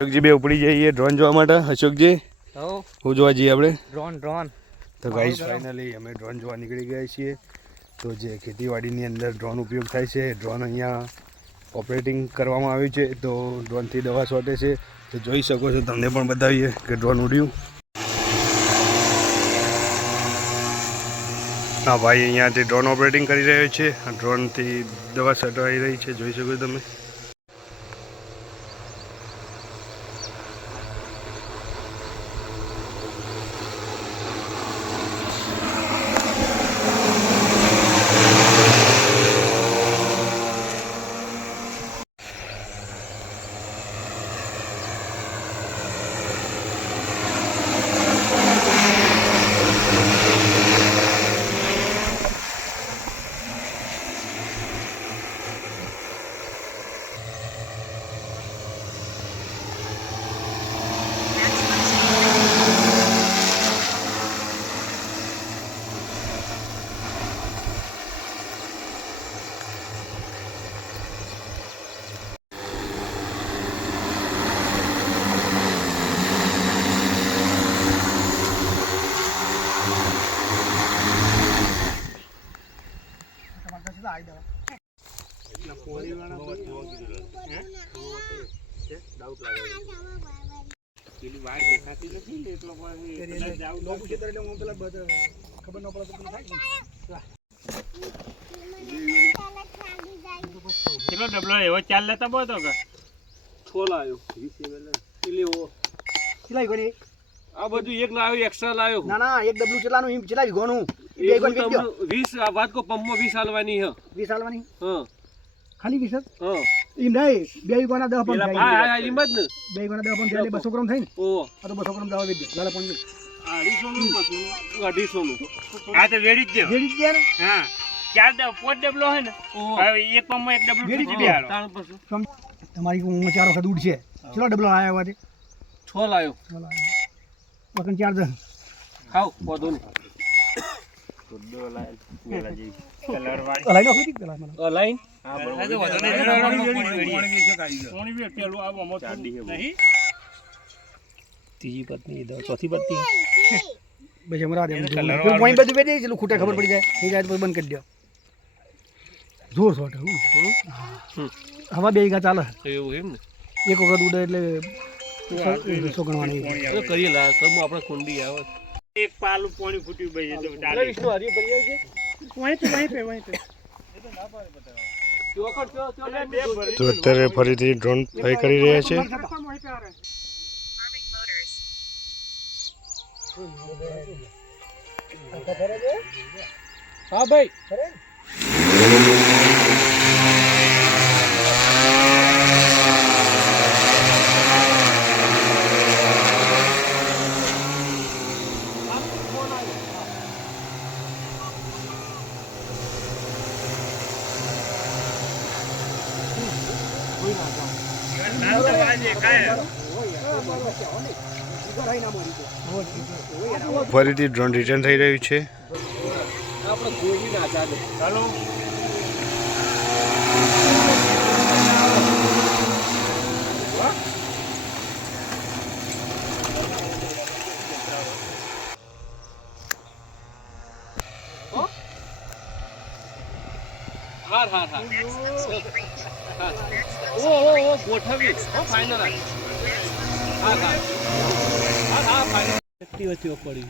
અશોકજી બે ઉપડી જઈએ ડ્રોન જોવા માટે. અશોકજી હું જોવા જઈએ આપણે ડ્રોન તો ગાઈસ ફાઇનલી અમે ડ્રોન જોવા નીકળી ગયા છીએ. તો જે ખેતીવાડીની અંદર ડ્રોન ઉપયોગ થાય છે, ડ્રોન અહીંયા ઓપરેટિંગ કરવામાં આવ્યું છે. તો ડ્રોનથી દવા છોટે છે. તો જોઈ શકો છો, તમને પણ બતાવીએ કે ડ્રોન ઉડ્યું. હા ભાઈ અહીંયાથી ડ્રોન ઓપરેટિંગ કરી રહ્યો છે. ડ્રોનથી દવા છટવાઈ રહી છે, જોઈ શકો તમે. કેટલો ડબલો એવો ચાલ લેતા બો તો કે છોલ આવ્યો 20 એવો આ બધું એક લાવ્યો એક્સ્ટ્રા લાવ્યો. ના એક ડબલું ચલાનું એમ ચલા વિગોનું 20 વાત કો પંપમાં 20 હાલવાની હ 20 હાલવાની હ ખાલી 20 હ એમ નહીં બે વિગોના 10 પંપ હા એમ જ ને બે વિગોના 10 પંપ એટલે 200 ગ્રામ થઈ ને ઓ આ તો 200 ગ્રામ દવા વેચી દે લાલા 250 નું 250 નું આ તો વેડી જ દે ને હા ચાર પોટ ડબલો હે ને હવે એક પંપમાં એક ડબલું વેડી જ દે તાણ પછી તમારી ઉંમર 4 વખત ઉડ છે. ચલો ડબલો આયા વાતે 6 લાયો વકન 4 દે ખાવ પોદો ને પોદો લાય મેલા જી કલર વાળી લાઈન ઓફી પેલા મને લાઈન હા બરોબર જો વધો ને પાણી છે કાઈ પાણી વે પેલું આવો મોત નહીં ત્રીજી પત્ની દો ચોથી પત્ની બસ હમરા દે પાણી બધું વેડે છે ખૂટા ખબર પડી જાય એ જાય તો બંધ કરી દો જોર શોટ હવા બે ગા ચાલે એવું એમ ને એક વખત ઉડે એટલે સોગણવાની કરીએ લા સબ આપણે કુંડી આવે એક પાલું પાણી ફૂટ્યું ભાઈ તો ચાલે વિષ્ણુ હરી ભરી આવજે વहीं पे એ તો ના પાડે બતાવો. તો અત્યારે ફરીથી ડ્રોન ફ્લાય કરી રહ્યા છે. હા ભાઈ ફરીથી ડ્રોન રિટર્ન થઈ રહ્યું છે. હાર ઓ ગોઠવી ફાઇનલ હા ફાઇનલ એક્ટિવ પડી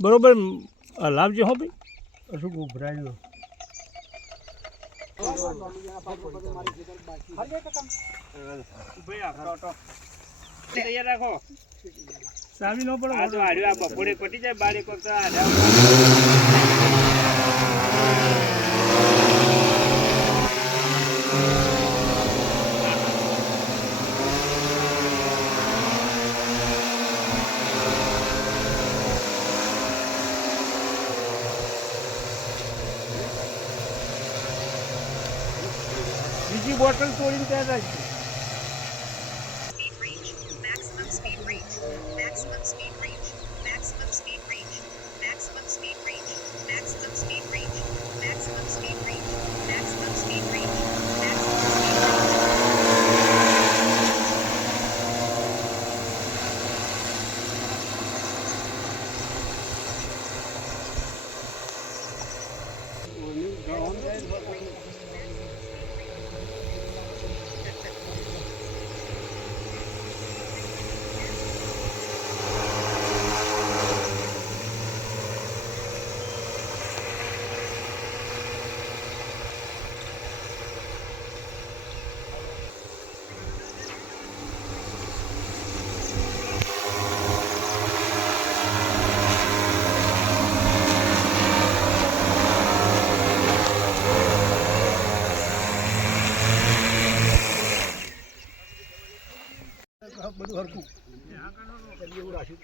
બરોબર લાવજો હો ભાઈ શું ઉભરાયો રાખો સાવી નો પડે આ તો આડ્યો આ બપોરે પટી જાય બારે કોતા બીજી બોટલ તોડીને ત્યાં રાખી બધું હરખું એવું રાખ્યું.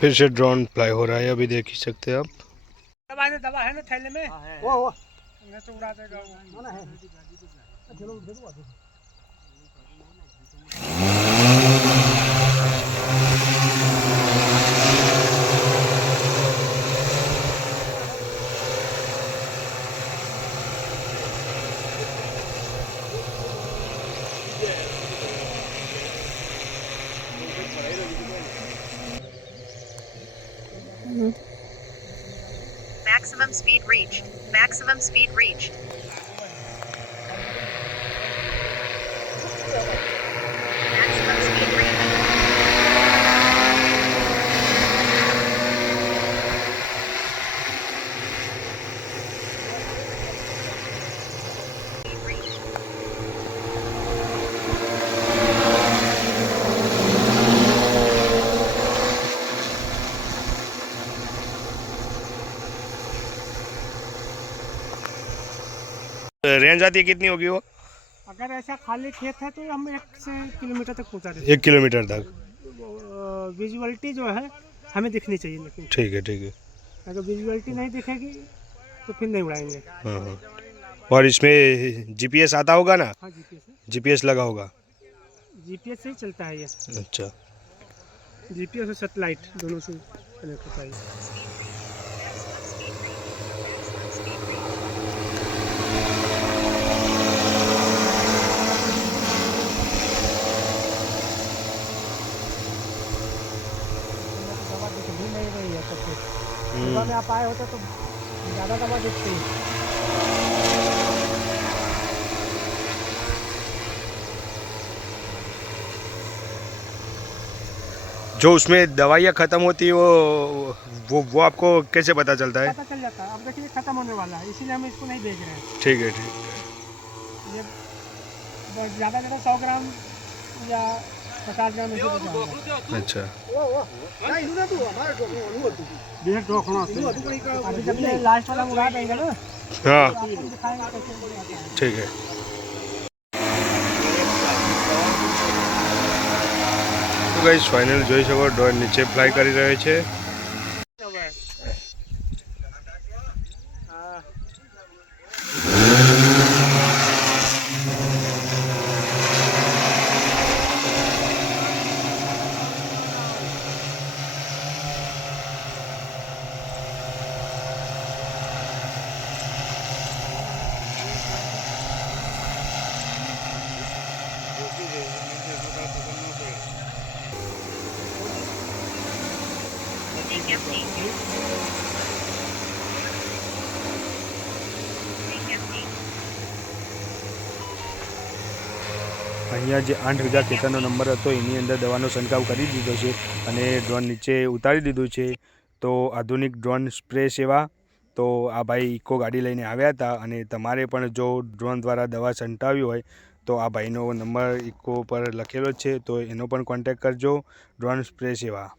फिर से ड्रोन फ्लाई हो रहा है, अभी देख ही सकते हैं आप. दवा है ना थैले में? वो मैं तो उड़ा देगा वो ना है. चलो देखो आगे. Maximum speed reached. Maximum speed reached. Maximum speed reached. Speed reached. Range आती है कितनी होगी वो? अगर ऐसा खाली खेत है तो हम 1 से किलोमीटर तक पहुंचा देते 1 किलोमीटर तक. हैं. विजुअलिटी जो है हमें दिखनी चाहिए, लेकिन ठीक है, ठीक है. अगर विजुअलिटी नहीं दिखेगी तो फिर नहीं उड़ाएंगे. हाँ हाँ. और इसमें जीपीएस आता होगा ना? हाँ, जीपीएस है. जीपीएस लगा होगा. जीपीएस से ही चलता है ये. अच्छा. जीपीएस और सैटेलाइट दोनों से कनेक्ट होता है. दवा दिख भी नहीं रही है तो फिर सुबह में आप आए होते तो ज़्यादा दवा दिखती है. जो उसमें दवाइयाँ ख़त्म होती है वो आपको कैसे पता चलता है? पता चल जाता है. अब देखिए खत्म होने वाला है, इसीलिए हम इसको नहीं बेच रहे हैं. ठीक है, ठीक है. ये ज़्यादा 100 ग्राम या 50 ग्राम ऐसे जाएगा. अच्छा. अभी जब ये लास्ट वाला उड़ा देंगे ना हाँ, तो आपको दिखाएंगे कैसे उड़ाता है. ठीक है. તો ગાઈસ ફાઇનલ જોઈ શકો ડ્રોન નીચે ફ્લાય કરી રહ્યો છે. Tank empty. Tank empty. અહીંયા જે 8 વીઘા ખેતરનો નંબર હતો એની અંદર દવાનો છંટકાવ કરી દીધો છે અને ડ્રોન નીચે ઉતારી દીધું છે. તો આધુનિક ડ્રોન સ્પ્રે સેવા, તો આ ભાઈ ઇકો ગાડી લઈને આવ્યા હતા અને તમારે પણ જો ડ્રોન દ્વારા દવા છંટાવી હોય તો આ ભાઈનો નંબર ઇકો પર લખેલો જ છે, તો એનો પણ કોન્ટેક્ટ કરજો. ડ્રોન સ્પ્રે સેવા.